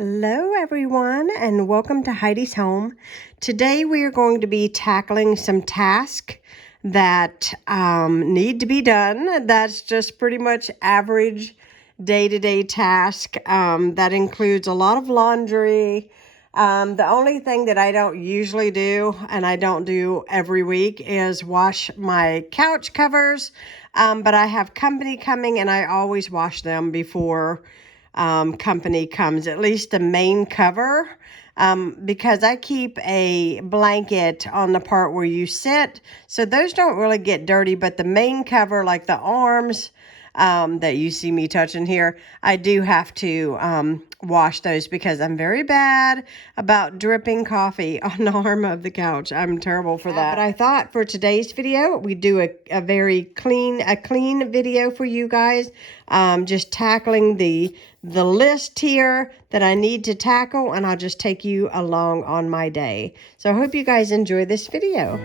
Hello everyone and welcome to Heidi's Home. Today we are going to be tackling some tasks that need to be done. That's just pretty much average day-to-day task. That includes a lot of laundry. The only thing that I don't usually do and I don't do every week is wash my couch covers. But I have company coming and I always wash them before company comes, at least the main cover, because I keep a blanket on the part where you sit, so those don't really get dirty, but the main cover, like the arms that you see me touching here, I do have to wash those because I'm very bad about dripping coffee on the arm of the couch. I'm terrible for that. But I thought for today's video, we'd do a very clean video for you guys, just tackling the list here that I need to tackle, and I'll just take you along on my day. So I hope you guys enjoy this video.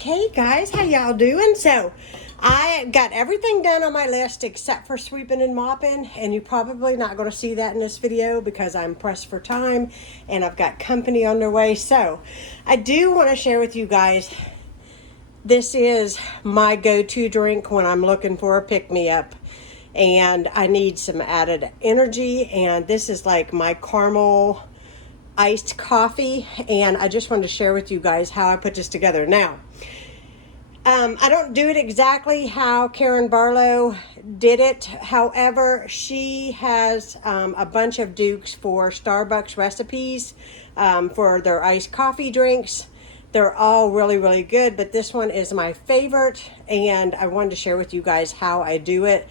Okay, guys, how y'all doing? So, I got everything done on my list except for sweeping and mopping, and you're probably not going to see that in this video because I'm pressed for time and I've got company on their way. So, I do want to share with you guys, this is my go-to drink when I'm looking for a pick-me-up and I need some added energy, and this is like my caramel iced coffee, and I just wanted to share with you guys how I put this together. Now, I don't do it exactly how Karen Barlow did it. However, she has a bunch of dukes for Starbucks recipes for their iced coffee drinks. They're all really, really good, but this one is my favorite, and I wanted to share with you guys how I do it.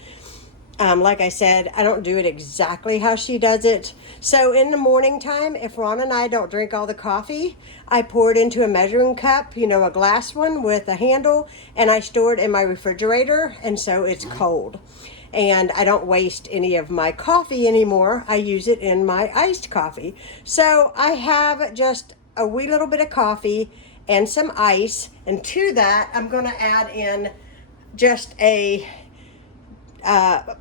Like I said, I don't do it exactly how she does it. So in the morning time, if Ron and I don't drink all the coffee, I pour it into a measuring cup, you know, a glass one with a handle, and I store it in my refrigerator, and so it's cold. And I don't waste any of my coffee anymore. I use it in my iced coffee. So I have just a wee little bit of coffee and some ice, and to that, I'm going to add in just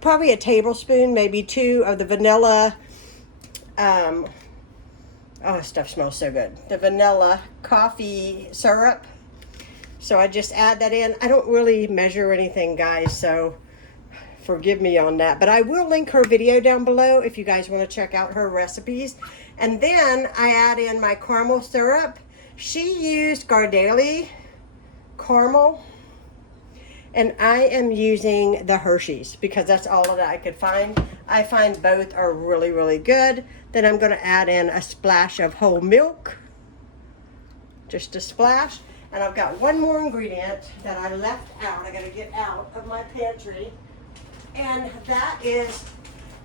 probably a tablespoon, maybe two, of the vanilla. Oh, this stuff smells so good. The vanilla coffee syrup. So I just add that in. I don't really measure anything, guys, so forgive me on that. But I will link her video down below if you guys want to check out her recipes. And then I add in my caramel syrup. She used Gardelli caramel, and I am using the Hershey's because that's all that I could find. I find both are really, really good. Then I'm going to add in a splash of whole milk. Just a splash. And I've got one more ingredient that I left out. I got to get out of my pantry. And that is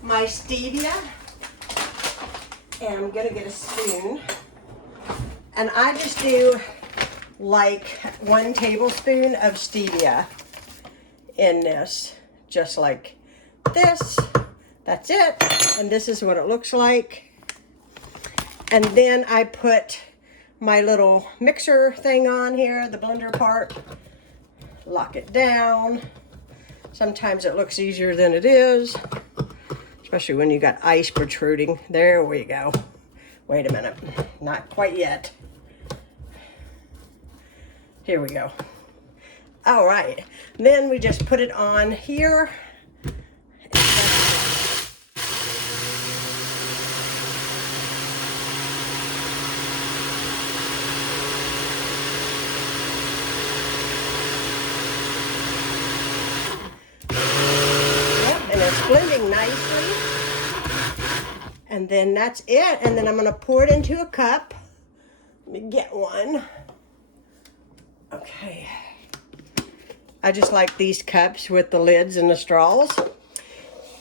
my stevia. And I'm going to get a spoon. And I just do like 1 tablespoon of stevia in this, just like this. That's it, and this is what it looks like. And then I put my little mixer thing on here, the blender part, lock it down. Sometimes it looks easier than it is, especially when you got ice protruding. There we go. Wait a minute, not quite yet. Here we go. All right, then we just put it on here. Yep, and it's blending nicely. And then that's it. And then I'm gonna pour it into a cup. Let me get one. Okay. I just like these cups with the lids and the straws,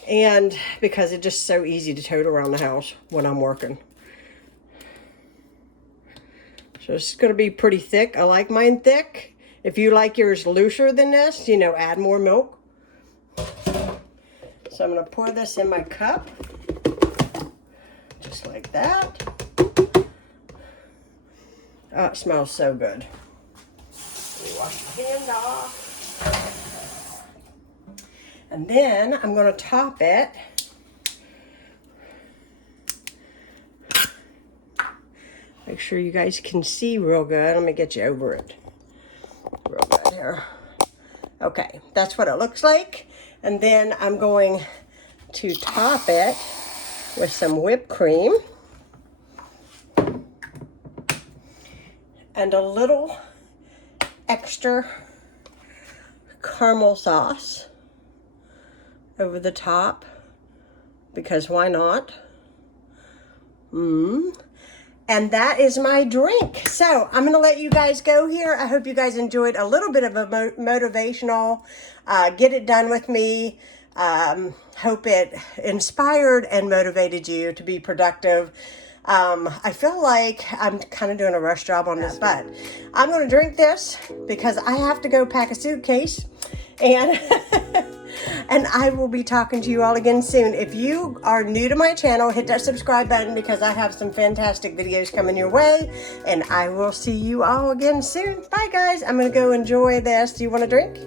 and because it's just so easy to tote around the house when I'm working. So it's going to be pretty thick. I like mine thick. If you like yours looser than this, you know, add more milk. So I'm going to pour this in my cup, just like that. Oh, it smells so good. Let me wash my hand off. And then I'm going to top it. Make sure you guys can see real good. Let me get you over it real good here. Okay, that's what it looks like. And then I'm going to top it with some whipped cream and a little extra caramel sauce over the top, because why not? And that is my drink. So I'm going to let you guys go here. I hope you guys enjoyed a little bit of a motivational get it done with me. Hope it inspired and motivated you to be productive. I feel like I'm kind of doing a rush job on this, but I'm going to drink this because I have to go pack a suitcase, and And I will be talking to you all again soon. If you are new to my channel, hit that subscribe button because I have some fantastic videos coming your way. And I will see you all again soon. Bye, guys. I'm going to go enjoy this. Do you want a drink?